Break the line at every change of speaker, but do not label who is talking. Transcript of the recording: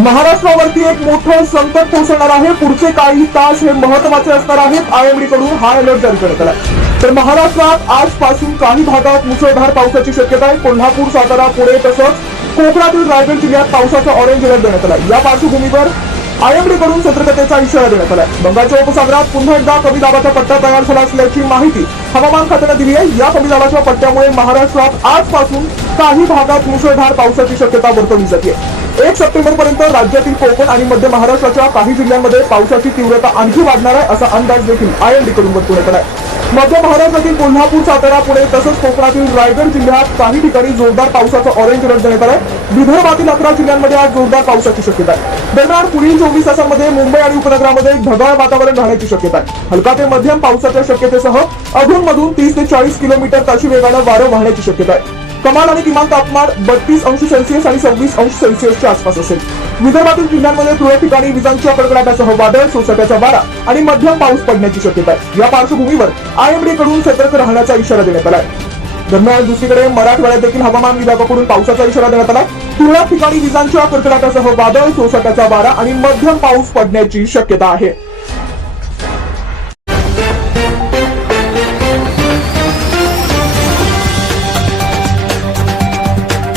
महाराष्ट्रावरती एक मोठं संकट कोसळणार आहे. पुढचे काही तास हे महत्त्वाचे असणार आहेत. आयएमडी कडून हा अलर्ट जारी करण्यात आला तर महाराष्ट्रात आजपासून काही भागात मुसळधार पावसाची शक्यता आहे. कोल्हापूर सातारा पुणे तसंच कोकणातील रायगड जिल्ह्यात पावसाचा ऑरेंज अलर्ट देण्यात आला या पार्श्वभूमीवर आयएमडी कडून सतर्कतेचा इशारा देण्यात आला बंगालच्या उपसागरात पुन्हा एकदा कमी दाबाचा पट्टा तयार झाला असल्याची माहिती हवामान खात्यानं दिली आहे. या कमी दाबाच्या पट्ट्यामुळे महाराष्ट्रात आजपासून काही भागात मुसळधार पावसाची शक्यता वर्तवली जाते. एक सप्टेंबर पर्यंत राज्यातील कोकण आणि मध्य महाराष्ट्राच्या काही जिल्ह्यांमध्ये पावसाची तीव्रता आणखी वाढणार आहे असा अंदाज देखील आयएमडी कडून वर्तवण्यात आला आहे मध्य महाराष्ट्रातील कोल्हापूर सातारा पुणे तसंच कोकणातील रायगड जिल्ह्यात काही ठिकाणी जोरदार पावसाचा ऑरेंज अलर्ट देण्यात आलाय विदर्भातील अकरा जिल्ह्यांमध्ये आज जोरदार पावसाची शक्यता आहे. दरम्यान पुढील चोवीस तासांमध्ये मुंबई आणि उपनगरामध्ये ढगाळ वातावरण राहण्याची शक्यता आहे. हलका ते मध्यम पावसाच्या शक्यतेसह अधूनमधून तीस ते चाळीस किलोमीटर ताशी वेगानं वारं वाहण्याची शक्यता आहे. कमाल आणि किमान तापमान बत्तीस अंश सेल्सिअस आणि सव्वीस अंश सेल्सिअसच्या आसपास असेल. विदर्भातील जिल्ह्यांमध्ये तुरळक ठिकाणी विजांच्या कडकडाटासह वादळ सोसाट्याचा वारा आणि मध्यम पाऊस पडण्याची शक्यता आहे. या पार्श्वभूमीवर आयएमडी कडून सतर्क राहण्याचा इशारा देण्यात आला आहे दरम्यान दुसरीकडे मराठवाड्यात देखील हवामान विभागाकडून पावसाचा इशारा देण्यात आला तुरळक ठिकाणी विजांच्या कडकडाटासह वादळ सोसाट्याचा वारा आणि मध्यम पाऊस पडण्याची शक्यता आहे.